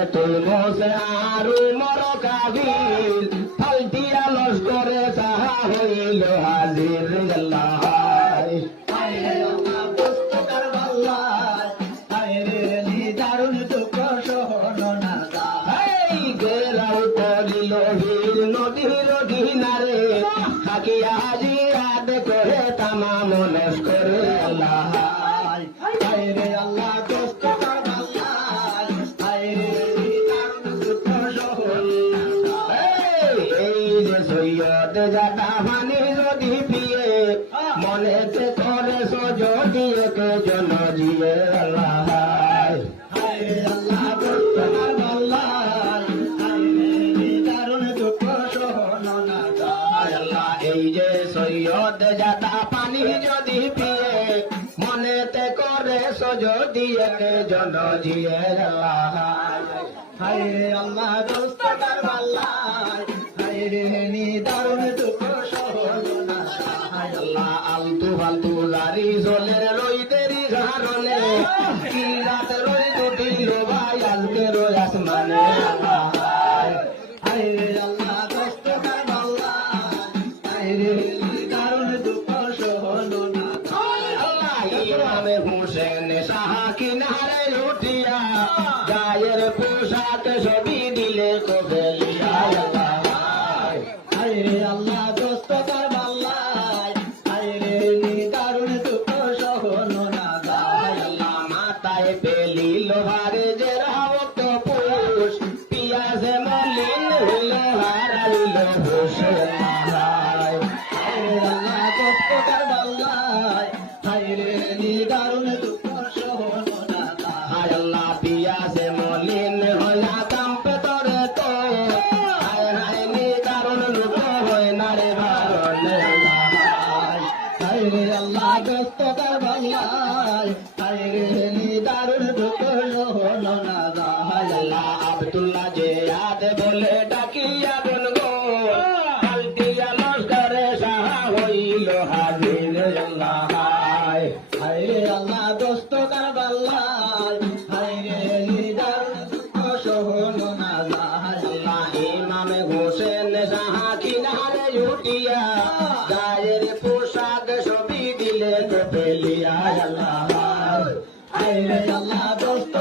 সীমার তুই মোসে আরু মর কাবিল ফালতিয়া লস্করে তাহা হইল হাজির আল্লাহ। হায়রে আল্লাহ দোস্ত কারবাল্লাই হায়রে নিদারুণ দুঃখ সহন না যায় এই গেরাও নদীর কিনারে থাকিয়া জিয়াদ করে তামাম লস্করে আল্লাহ। আল্লাহ সৈয়দ জাদা পানি যদি পিয়ে মনেতে করে সজদি কে জন জিয়ে আল্লাহ হায়। আল্লাহ আল্লাহ এই যে সৈয়দ জাদা পানি যদি পিয়ে মনেতে করে সজদি কে জন জিয়ে আল্লাহ হায়। আল্লাহ, দোস্ত কারবাল্লাই হায়রে নিদারুণ আলতু ফালতু লারি জলের রই দেরি ঘারলে কি রাত রই দুটি লোবাই আজকে রই আসমানে আল্লাহ হায়। হায়রে আল্লাহ দোস্ত কারবাল্লাই দুঃখ সহন না আল্লাহ। ইমামে হুসেন সাহা কিনারে উঠিয়া গায়ের পোশাক ছবি দিলে কবেলিয়া আব্দুল্লাহ যে আদে বলে ডাকিয়া বল গো পাল্টিয়া লস্করে সাহা হইল হাজির আল্লাহ হায়। আল্লাহ দোস্ত কারবাল্লাই তো পেলিয়া আল্লাহ। হায়রে আল্লাহ দোস্ত